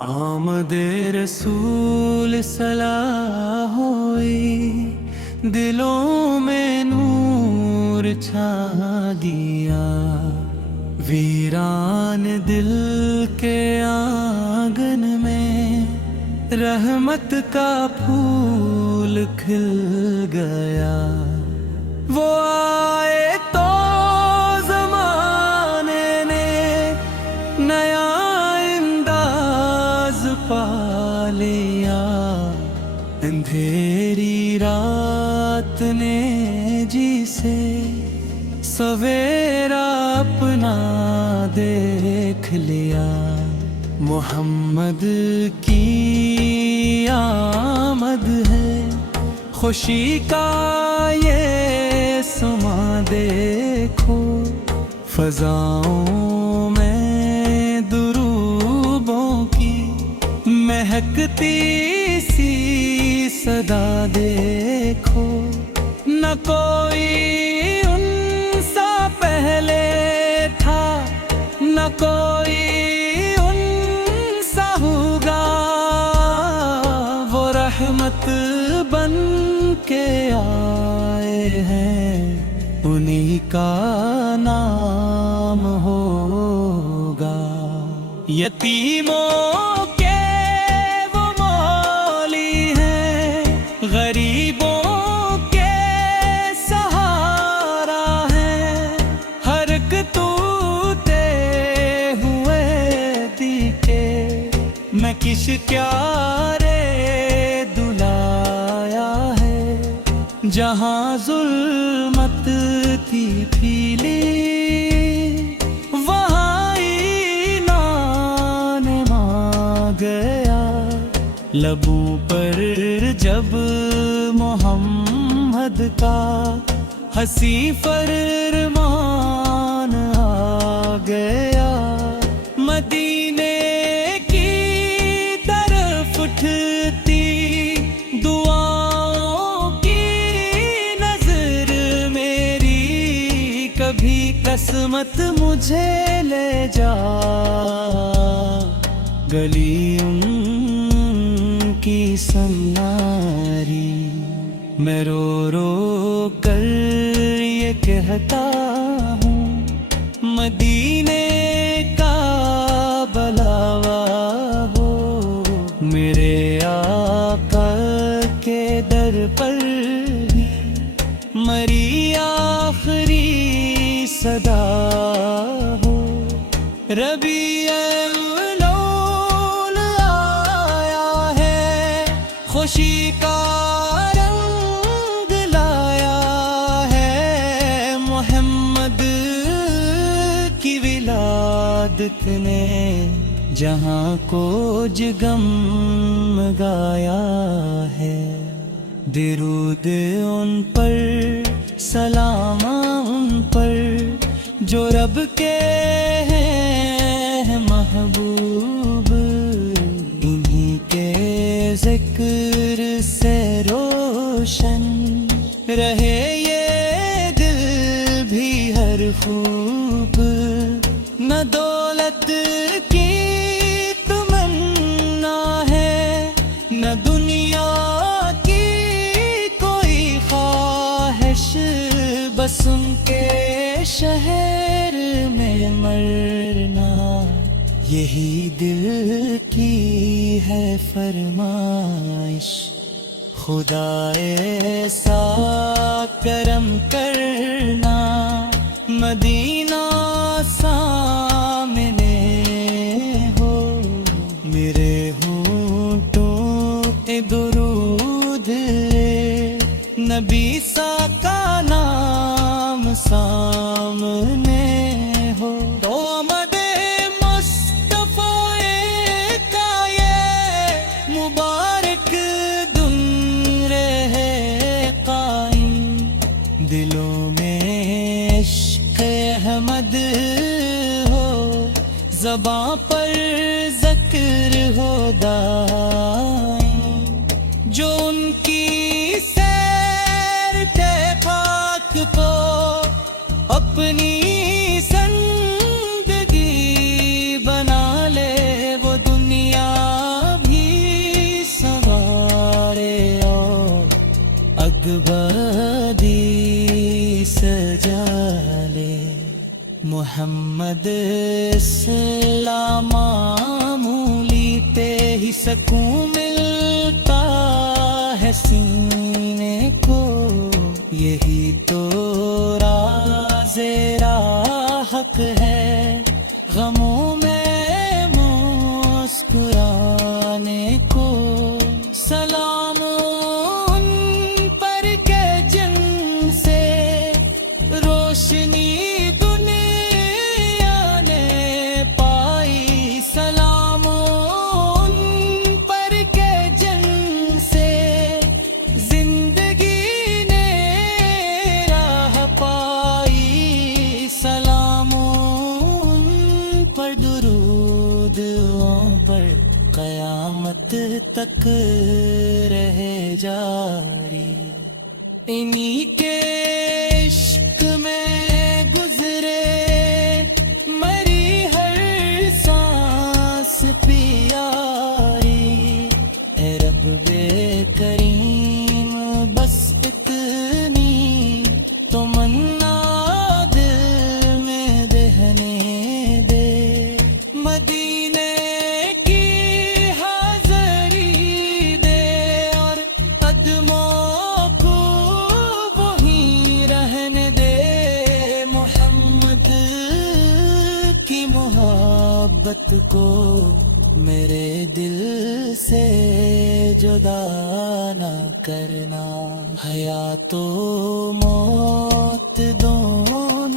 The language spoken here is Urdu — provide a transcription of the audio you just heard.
آمد رسول صلاح ہوئی، دلوں میں نور چھا دیا، ویران دل کے آنگن میں رحمت کا پھول کھل گیا۔ وہ آئے تو زمانے نے نیا انداز پا لیا، اندھیری رات نے جسے سویرا اپنا دیکھ لیا۔ محمد کی آمد ہے، خوشی کا یہ سما دیکھو، فضاؤں میں دروبوں کی مہکتی سی صدا دیکھو۔ نہ کوئی ان سا پہلے تھا، نہ کوئی ان سا ہوگا، وہ رحمت بن کے آئے ہیں، انہی کا نام ہوگا۔ یتیموں کے وہ مولی ہیں، غریبوں کے سہارا ہیں، ہر ایک ٹوٹے ہوئے دیکھے میں کس پیارے دلایا ہے۔ جہاں ظلمت تھی پھیلی، وہاں ایمان ماں گیا۔ لبوں پر جب محمد کا حسین فرمان آ گیا، مدینے کی طرف اٹھتی دعاؤں کی نظر میری، کبھی قسمت مجھے لے جا گلی ان کی سناری۔ میں رو رو کر یہ کہتا ہوں، مدینے کا بلاوا ہو، میرے آقا کے در پر ہی مری آخری صدا ہو۔ ربیع الاول آیا ہے، خوشی کا رنگ لایا ہے، محمد کی ولادت نے جہاں کو جگمگایا ہے۔ درود ان پر، سلام ان پر، جو رب کے ہیں محبوب، انہی کے ذکر سے روشن رہے یہ دل بھی ہر خوب۔ نہ دولت کی تمنا ہے، نہ دنیا کی کوئی خواہش، بس ان کے شہر میں مرنا یہی دل کی ہے فرمائش۔ خدا ایسا کرم کرنا، مدینہ سامنے ہو، میرے ہونٹوں پہ درود ہے، نبی سا کا نام سامنے ہو۔ تو آمد مصطفیٰ کا یہ مبارک دن رہے قائم، دلوں میں عشق احمد ہو، زباں پر ذکر ہو دائم، جو ان کی سیر تھے خاک کو اپنی زندگی بنا لے، وہ دنیا محمد اسلام معمولی پہ ہی سکون ملتا ہے سینے کو، یہی تو راز راحت ہے غموں میں مسکرانے کو۔ سلام ان پر کہ جن سے روشنی دنیا نے پائی، سلام ان پر کہ جن سے زندگی نے راہ پائی، سلام ان پر درود ان پر قیامت تک رہے جاری۔ انہی کے عشق میں گزرے مری ہر سانس پیاری، اے رب بے کریم بس اتنی تمنا دل میں دہنے دے، مدینے کی حاضری دے اور قدموں کو وہیں رہنے دے، محمد کی محبت کو میرے دل سے جدا نہ کرنا، حیات و موت دونوں